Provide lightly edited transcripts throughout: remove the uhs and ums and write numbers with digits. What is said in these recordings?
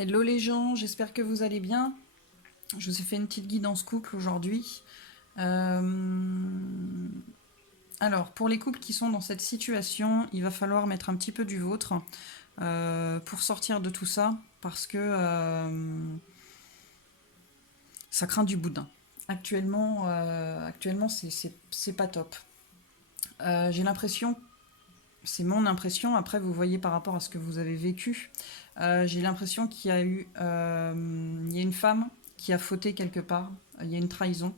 Hello les gens, j'espère que vous allez bien. Je vous ai fait une petite guidance couple aujourd'hui. Euh, Alors, pour les couples qui sont dans cette situation, il va falloir mettre un petit peu du vôtre pour sortir de tout ça, parce que ça craint du boudin. Actuellement c'est pas top. J'ai l'impression, c'est mon impression, après vous voyez par rapport à ce que vous avez vécu, j'ai l'impression qu'il y a eu il y a une femme qui a fauté quelque part, il y a une trahison.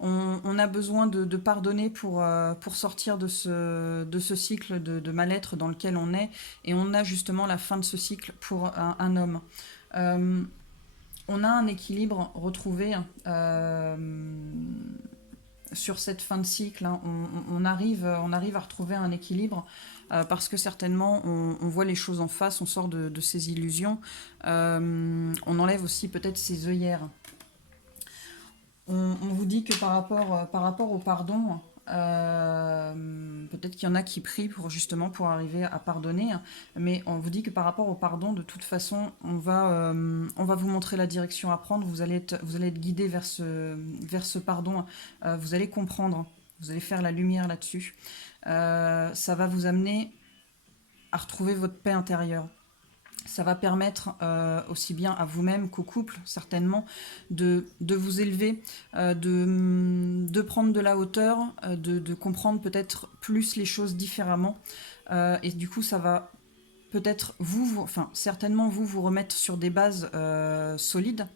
On a besoin de pardonner pour sortir de ce cycle de mal-être dans lequel on est, et on a justement la fin de ce cycle pour un homme. Euh, on a un équilibre retrouvé sur cette fin de cycle, hein. On arrive à retrouver un équilibre parce que certainement on voit les choses en face, on sort de ces illusions, on enlève aussi peut-être ses œillères. On vous dit que par rapport au pardon, peut-être qu'il y en a qui prient pour justement pour arriver à pardonner, mais on vous dit que par rapport au pardon, de toute façon, on va vous montrer la direction à prendre, vous allez être guidé vers ce pardon, vous allez comprendre, vous allez faire la lumière là-dessus. Ça va vous amener à retrouver votre paix intérieure. Ça va permettre aussi bien à vous-même qu'au couple, certainement, de vous élever, de prendre de la hauteur, de comprendre peut-être plus les choses différemment. Et du coup, ça va peut-être enfin, certainement vous remettre sur des bases solides,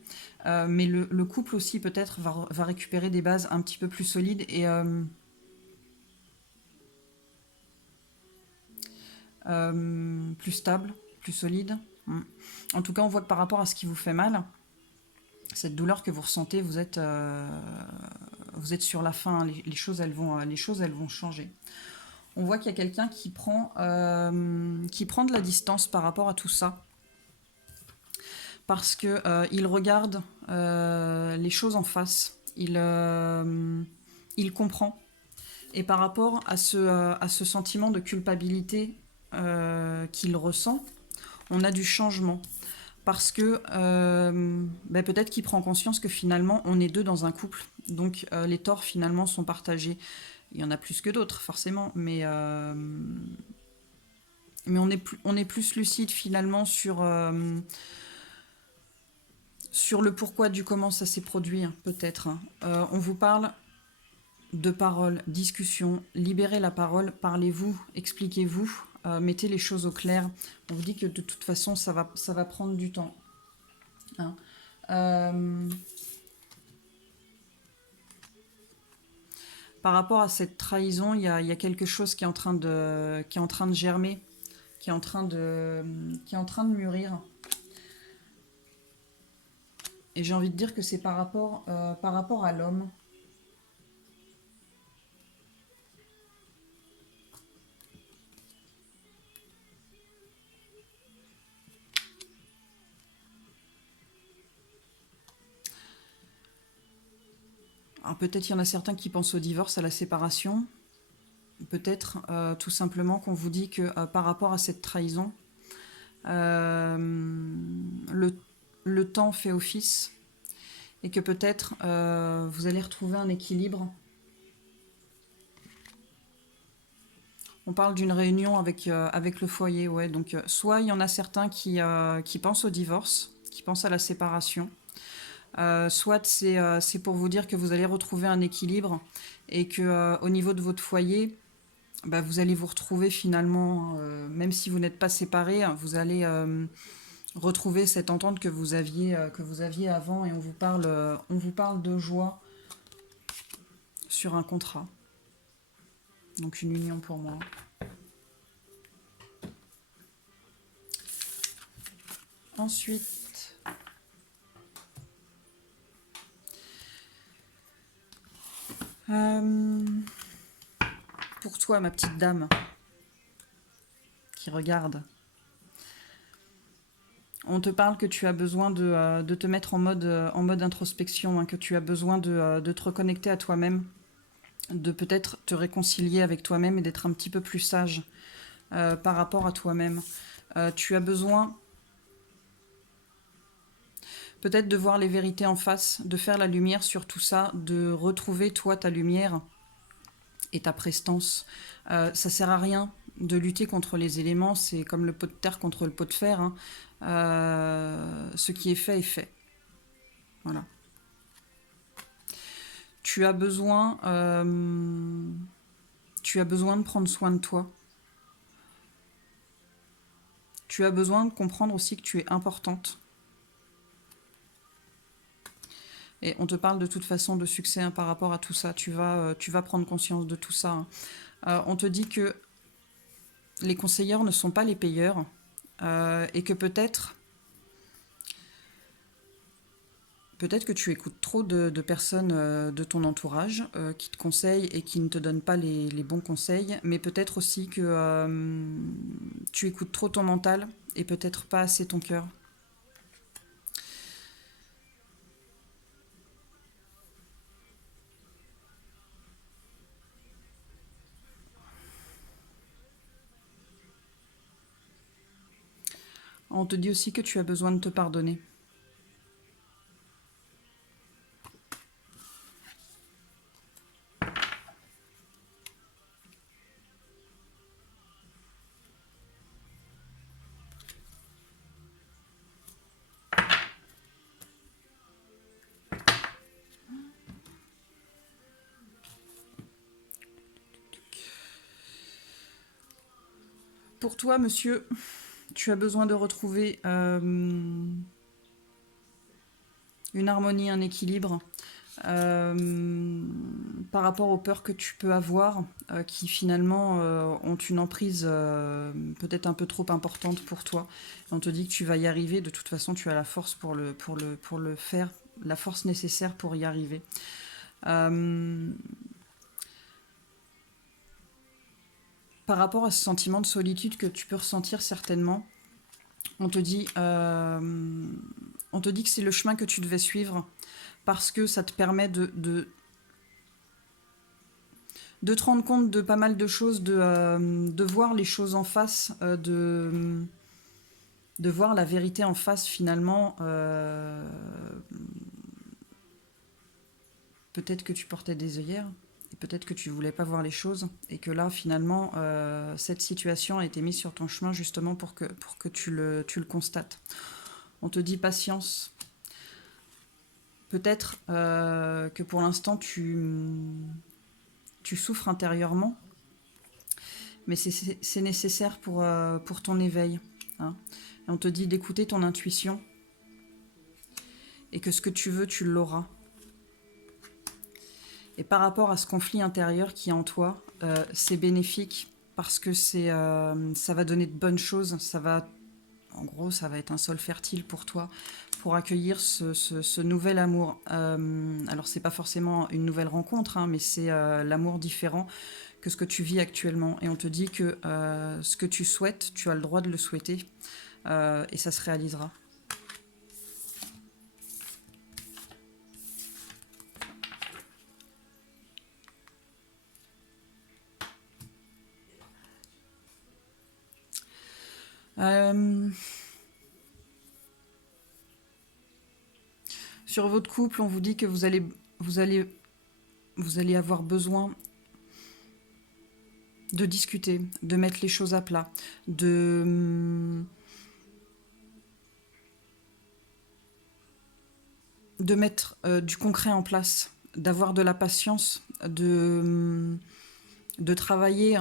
mais le couple aussi peut-être va récupérer des bases un petit peu plus solides et plus stables, plus solides. Mm. En tout cas, on voit que par rapport à ce qui vous fait mal, cette douleur que vous ressentez, vous êtes sur la fin, les choses, elles vont changer. On voit qu'il y a quelqu'un qui prend de la distance par rapport à tout ça, parce que il regarde les choses en face, il comprend. Et par rapport à ce sentiment de culpabilité qu'il ressent, on a du changement. Parce que peut-être qu'il prend conscience que finalement on est deux dans un couple, donc les torts finalement sont partagés. Il y en a plus que d'autres forcément, mais on est plus lucide finalement sur le pourquoi du comment ça s'est produit, hein, peut-être. On vous parle de parole, discussion, libérez la parole, parlez-vous, expliquez-vous, mettez les choses au clair. On vous dit que de toute façon ça va prendre du temps, hein. Euh, Par rapport à cette trahison, il y a quelque chose qui est en train de germer, qui est en train de mûrir. Et j'ai envie de dire que c'est par rapport à l'homme. Alors peut-être il y en a certains qui pensent au divorce, à la séparation. Peut-être tout simplement qu'on vous dit que par rapport à cette trahison, euh, le, le temps fait office et que peut-être vous allez retrouver un équilibre. On parle d'une réunion avec le foyer, ouais. Donc, soit il y en a certains qui pensent au divorce, qui pensent à la séparation, soit c'est pour vous dire que vous allez retrouver un équilibre et que au niveau de votre foyer, bah, vous allez vous retrouver finalement, même si vous n'êtes pas séparés, vous allez retrouver cette entente que vous aviez avant, et on vous parle de joie sur un contrat. Donc une union pour moi. Ensuite, euh, pour toi, ma petite dame qui regarde, on te parle que tu as besoin de te mettre en mode introspection, hein, que tu as besoin de te reconnecter à toi-même, de peut-être te réconcilier avec toi-même et d'être un petit peu plus sage par rapport à toi-même. Tu as besoin Peut-être de voir les vérités en face, de faire la lumière sur tout ça, de retrouver toi ta lumière et ta prestance. Ça sert à rien de lutter contre les éléments, c'est comme le pot de terre contre le pot de fer, hein. Ce qui est fait est fait. Voilà. Tu as besoin, de prendre soin de toi. Tu as besoin de comprendre aussi que tu es importante. Et on te parle de toute façon de succès, hein, par rapport à tout ça. Tu vas prendre conscience de tout ça, hein. On te dit que les conseilleurs ne sont pas les payeurs, et que peut-être que tu écoutes trop de personnes, de ton entourage, qui te conseillent et qui ne te donnent pas les bons conseils, mais peut-être aussi que tu écoutes trop ton mental et peut-être pas assez ton cœur. On te dit aussi que tu as besoin de te pardonner. Pour toi, monsieur, tu as besoin de retrouver une harmonie, un équilibre, par rapport aux peurs que tu peux avoir, qui finalement ont une emprise peut-être un peu trop importante pour toi. On te dit que tu vas y arriver, de toute façon tu as la force pour le faire, la force nécessaire pour y arriver. Par rapport à ce sentiment de solitude que tu peux ressentir certainement, on te dit que c'est le chemin que tu devais suivre, parce que ça te permet de te rendre compte de pas mal de choses, de voir les choses en face, de voir la vérité en face finalement. Peut-être que tu portais des œillères, et peut-être que tu voulais pas voir les choses, et que là finalement cette situation a été mise sur ton chemin justement pour que tu le constates. On te dit patience. Peut-être que pour l'instant tu souffres intérieurement, mais c'est nécessaire pour ton éveil, hein. Et on te dit d'écouter ton intuition, et que ce que tu veux, tu l'auras. Et par rapport à ce conflit intérieur qui est en toi, c'est bénéfique, parce que ça va donner de bonnes choses. En gros, ça va être un sol fertile pour toi, pour accueillir ce nouvel amour. Alors, c'est pas forcément une nouvelle rencontre, hein, mais c'est l'amour différent que ce que tu vis actuellement. Et on te dit que ce que tu souhaites, tu as le droit de le souhaiter, et ça se réalisera. Sur votre couple, on vous dit que vous allez avoir besoin de discuter, de mettre les choses à plat, de mettre du concret en place, d'avoir de la patience, de travailler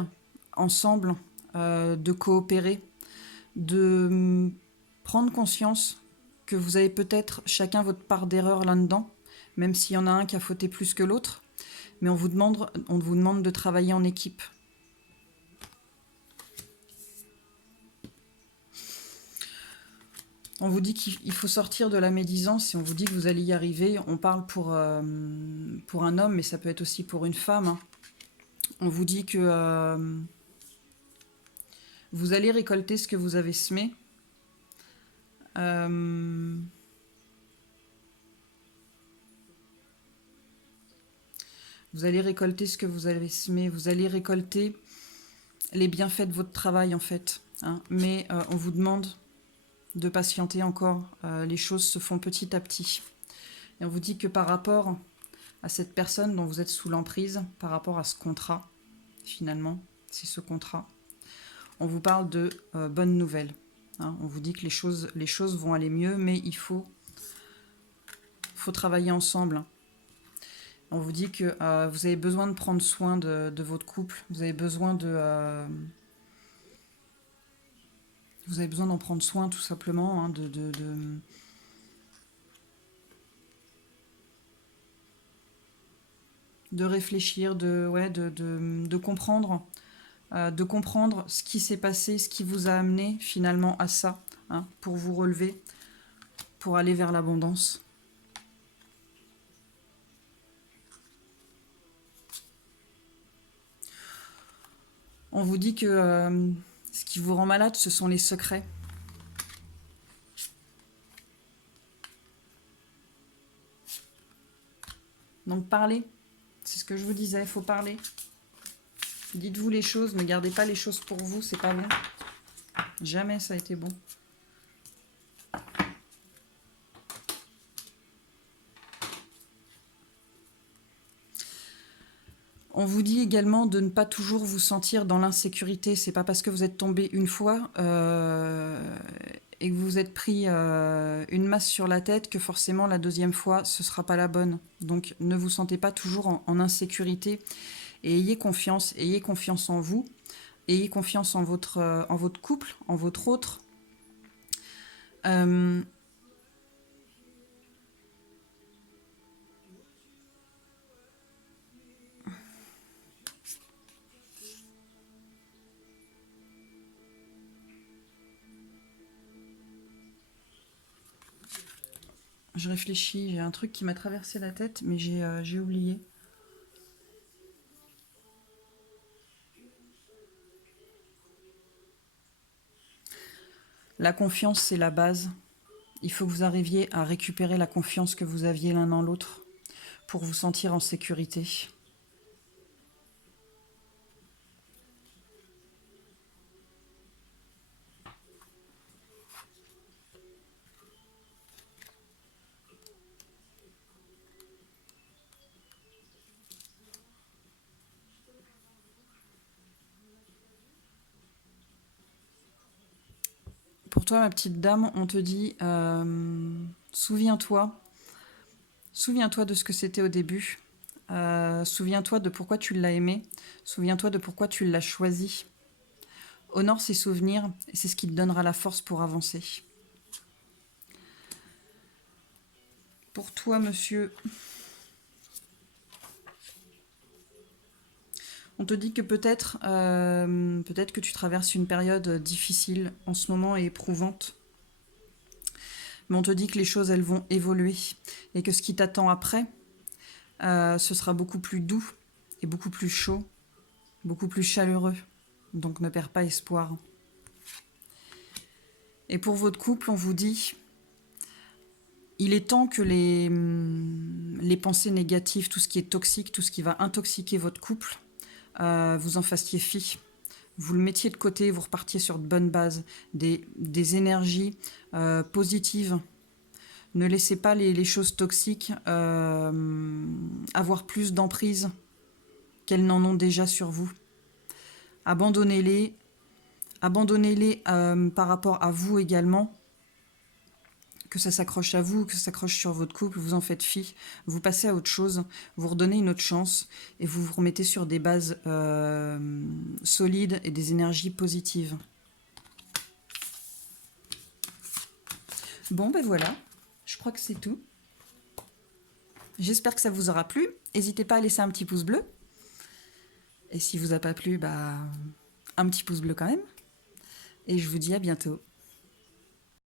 ensemble, de coopérer, de prendre conscience que vous avez peut-être chacun votre part d'erreur là-dedans, même s'il y en a un qui a fauté plus que l'autre, mais on vous demande de travailler en équipe. On vous dit qu'il faut sortir de la médisance, et on vous dit que vous allez y arriver. On parle pour un homme, mais ça peut être aussi pour une femme, hein. On vous dit que vous allez récolter ce que vous avez semé. Vous allez récolter ce que vous avez semé. Vous allez récolter les bienfaits de votre travail, en fait, hein. Mais on vous demande de patienter encore. Les choses se font petit à petit. Et on vous dit que par rapport à cette personne dont vous êtes sous l'emprise, par rapport à ce contrat, finalement, c'est ce contrat, on vous parle de bonnes nouvelles. Hein. On vous dit que les choses vont aller mieux, mais il faut travailler ensemble. On vous dit que vous avez besoin de prendre soin de votre couple, vous avez besoin d'en prendre soin tout simplement, hein, de réfléchir, de comprendre, ce qui s'est passé, ce qui vous a amené finalement à ça, hein, pour vous relever, pour aller vers l'abondance. On vous dit que ce qui vous rend malade, ce sont les secrets. Donc parlez, c'est ce que je vous disais, il faut parler. Dites-vous les choses, ne gardez pas les choses pour vous, c'est pas bon. Jamais ça a été bon. On vous dit également de ne pas toujours vous sentir dans l'insécurité. C'est pas parce que vous êtes tombé une fois et que vous êtes pris une masse sur la tête que forcément la deuxième fois, ce sera pas la bonne. Donc ne vous sentez pas toujours en insécurité et ayez confiance en vous, ayez confiance en votre couple, en votre autre. Je réfléchis, j'ai un truc qui m'a traversé la tête, mais j'ai oublié. La confiance, c'est la base. Il faut que vous arriviez à récupérer la confiance que vous aviez l'un en l'autre pour vous sentir en sécurité. Pour toi, ma petite dame, on te dit, souviens-toi de ce que c'était au début. Souviens-toi de pourquoi tu l'as aimé. Souviens-toi de pourquoi tu l'as choisi. Honore ces souvenirs, et c'est ce qui te donnera la force pour avancer. Pour toi, monsieur, on te dit que peut-être que tu traverses une période difficile en ce moment et éprouvante. Mais on te dit que les choses, elles vont évoluer. Et que ce qui t'attend après, ce sera beaucoup plus doux et beaucoup plus chaud, beaucoup plus chaleureux. Donc ne perds pas espoir. Et pour votre couple, on vous dit, il est temps que les pensées négatives, tout ce qui est toxique, tout ce qui va intoxiquer votre couple, vous en fassiez fi. Vous le mettiez de côté, vous repartiez sur de bonnes bases, des énergies positives. Ne laissez pas les choses toxiques avoir plus d'emprise qu'elles n'en ont déjà sur vous. Abandonnez-les par rapport à vous également. Que ça s'accroche à vous, que ça s'accroche sur votre couple, vous en faites fi, vous passez à autre chose, vous redonnez une autre chance et vous vous remettez sur des bases solides et des énergies positives. Bon, ben voilà, je crois que c'est tout. J'espère que ça vous aura plu. N'hésitez pas à laisser un petit pouce bleu. Et si vous a pas plu, bah, un petit pouce bleu quand même. Et je vous dis à bientôt.